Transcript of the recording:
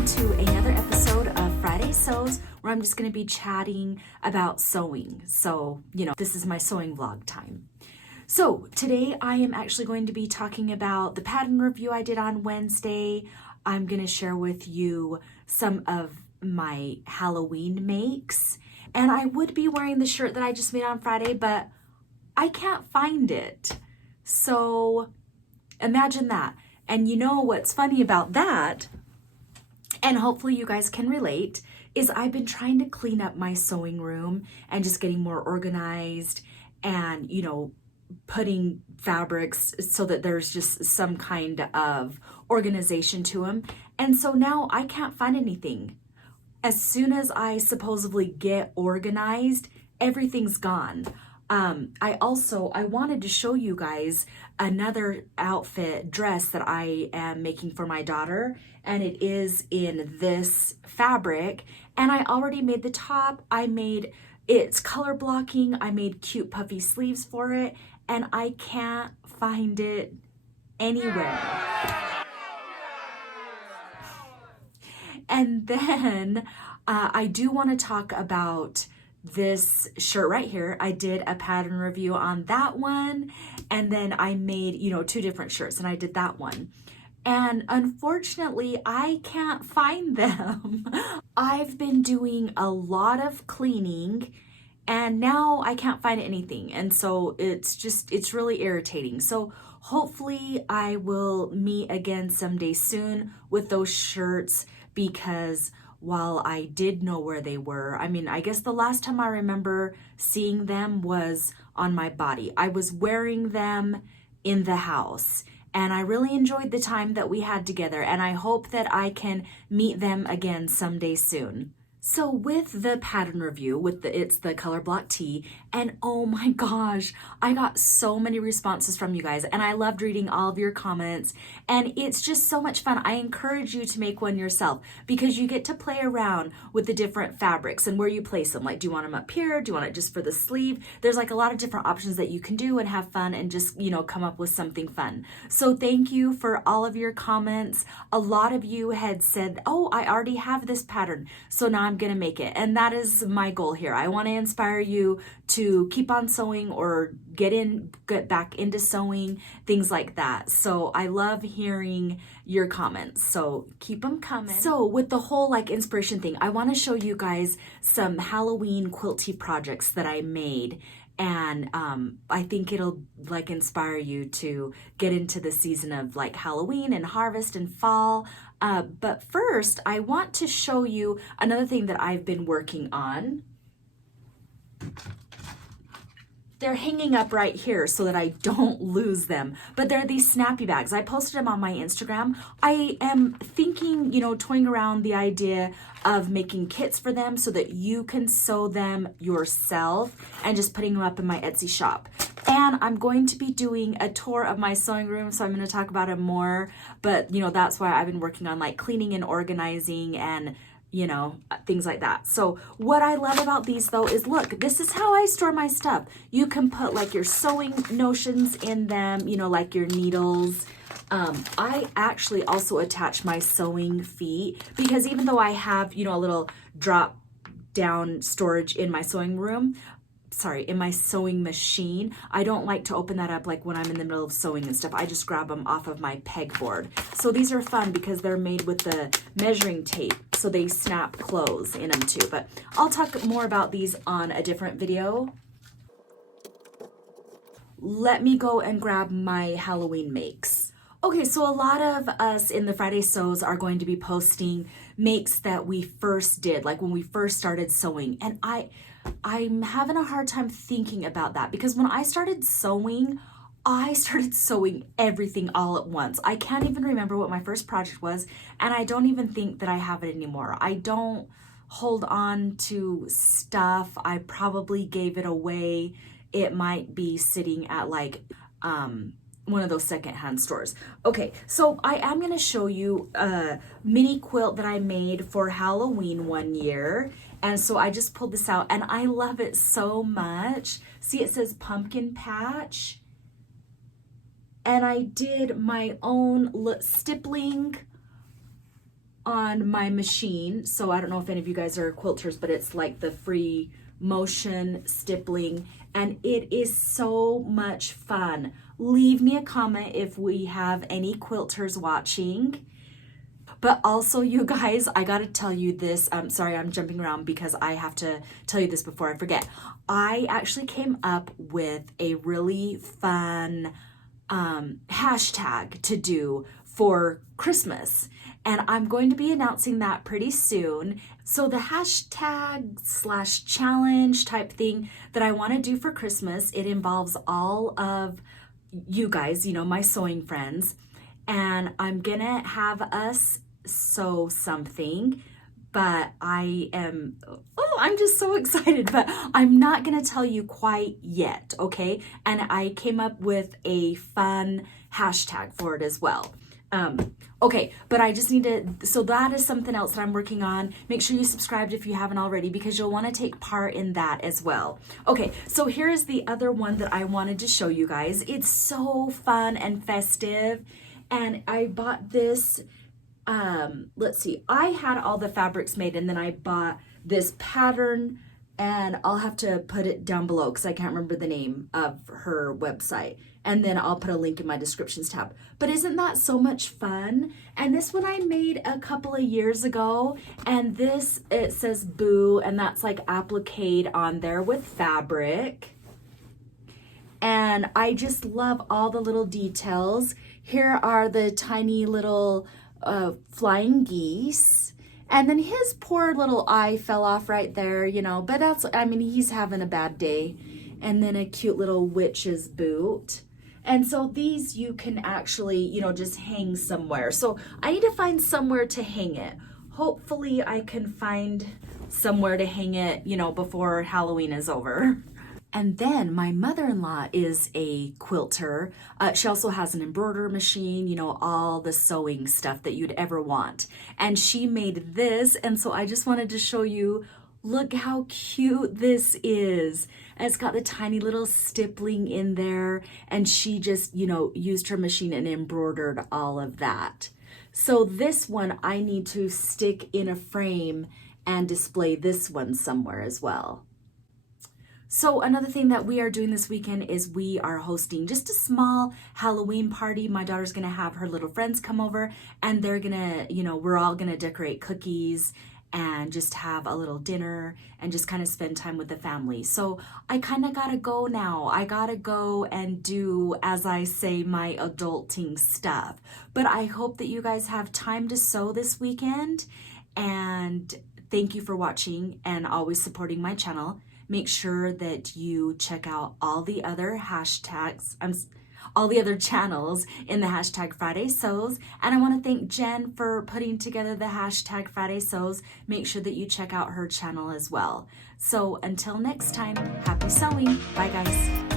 welcome to another episode of Friday Sews, where I'm just going to be chatting about sewing. So, this is my sewing vlog time. So today I am actually going to be talking about the pattern review I did on Wednesday. I'm going to share with you some of my Halloween makes. And I would be wearing the shirt that I just made on Friday, but I can't find it. So imagine that. And you know what's funny about that, and hopefully you guys can relate, is I've been trying to clean up my sewing room and just getting more organized and, putting fabrics so that there's just some kind of organization to them. And so now I can't find anything. As soon as I supposedly get organized, everything's gone. I wanted to show you guys another outfit dress that I am making for my daughter, and it is in this fabric, and I already made the top. It's color blocking. I made cute puffy sleeves for it, and I can't find it anywhere. And then I do want to talk about this shirt right here. I did a pattern review on that one, and then I made, two different shirts, and I did that one. And unfortunately, I can't find them. I've been doing a lot of cleaning, and now I can't find anything. And so it's really irritating. So hopefully I will meet again someday soon with those shirts, because while I did know where they were, I guess the last time I remember seeing them was on my body. I was wearing them in the house, and I really enjoyed the time that we had together, and I hope that I can meet them again someday soon. So with the pattern review, it's the color block tee, and oh my gosh, I got so many responses from you guys, and I loved reading all of your comments, and it's just so much fun. I encourage you to make one yourself, because you get to play around with the different fabrics and where you place them. Like, do you want them up here? Do you want it just for the sleeve? There's like a lot of different options that you can do and have fun and just, come up with something fun. So thank you for all of your comments. A lot of you had said, oh, I already have this pattern, so now I'm gonna make it. And that is my goal here. I want to inspire you to keep on sewing or get back into sewing, things like that. So I love hearing your comments, so keep them coming. So with the whole inspiration thing, I want to show you guys some Halloween quilty projects that I made. And I think it'll inspire you to get into the season of Halloween and harvest and fall. But first, I want to show you another thing that I've been working on. They're hanging up right here so that I don't lose them. But they're these snappy bags. I posted them on my Instagram. I am thinking, toying around the idea of making kits for them so that you can sew them yourself and just putting them up in my Etsy shop. And I'm going to be doing a tour of my sewing room, so I'm going to talk about it more. But, that's why I've been working on cleaning and organizing and things like that. So what I love about these though is, look, this is how I store my stuff. You can put your sewing notions in them, like your needles. I actually also attach my sewing feet, because even though I have, a little drop down storage in my sewing machine, I don't like to open that up when I'm in the middle of sewing and stuff. I just grab them off of my pegboard. So these are fun because they're made with the measuring tape, so they snap close in them too. But I'll talk more about these on a different video. Let me go and grab my Halloween makes. Okay, so a lot of us in the Friday Sews are going to be posting makes that we first did, when we first started sewing. And I'm having a hard time thinking about that, because when I started sewing everything all at once. I can't even remember what my first project was, and I don't even think that I have it anymore. I don't hold on to stuff. I probably gave it away. It might be sitting at one of those secondhand stores. Okay, so I am going to show you a mini quilt that I made for Halloween one year. And so I just pulled this out, and I love it so much. See, it says pumpkin patch. And I did my own stippling on my machine. So I don't know if any of you guys are quilters, but it's like the free motion stippling, and it is so much fun. Leave me a comment if we have any quilters watching. But also, you guys, I gotta tell you this. Sorry, I'm jumping around because I have to tell you this before I forget. I actually came up with a really fun hashtag to do for Christmas, and I'm going to be announcing that pretty soon. So the hashtag / challenge type thing that I want to do for Christmas, it involves all of you guys, you know, my sewing friends, and I'm gonna have us sew something, but I'm just so excited, but I'm not gonna tell you quite yet, okay? And I came up with a fun hashtag for it as well. Okay, but I just need to, so that is something else that I'm working on. Make sure you subscribed if you haven't already, because you'll want to take part in that as well. Okay, so here is the other one that I wanted to show you guys. It's so fun and festive, and I bought this, let's see, I had all the fabrics made, and then I bought this pattern, and I'll have to put it down below because I can't remember the name of her website. And then I'll put a link in my descriptions tab. But isn't that so much fun? And this one I made a couple of years ago. And this, it says Boo, and that's like appliqued on there with fabric. And I just love all the little details. Here are the tiny little flying geese. And then his poor little eye fell off right there, you know, but that's, I mean, he's having a bad day. And then a cute little witch's boot. And so these you can actually, you know, just hang somewhere. So I need to find somewhere to hang it. Hopefully I can find somewhere to hang it, you know, before Halloween is over. And then my mother-in-law is a quilter. She also has an embroidery machine, you know, all the sewing stuff that you'd ever want. And she made this, and so I just wanted to show you, look how cute this is. And it's got the tiny little stippling in there, and she just, you know, used her machine and embroidered all of that. So this one I need to stick in a frame and display this one somewhere as well. So another thing that we are doing this weekend is we are hosting just a small Halloween party. My daughter's gonna have her little friends come over, and they're gonna, you know, we're all gonna decorate cookies and just have a little dinner and just kind of spend time with the family. So I kind of gotta go now. I gotta go and do, as I say, my adulting stuff. But I hope that you guys have time to sew this weekend, and thank you for watching and always supporting my channel. Make sure that you check out all the other hashtags, all the other channels in the hashtag Friday Sews. And I want to thank Jen for putting together the hashtag Friday Sews. Make sure that you check out her channel as well. So until next time, happy sewing. Bye guys.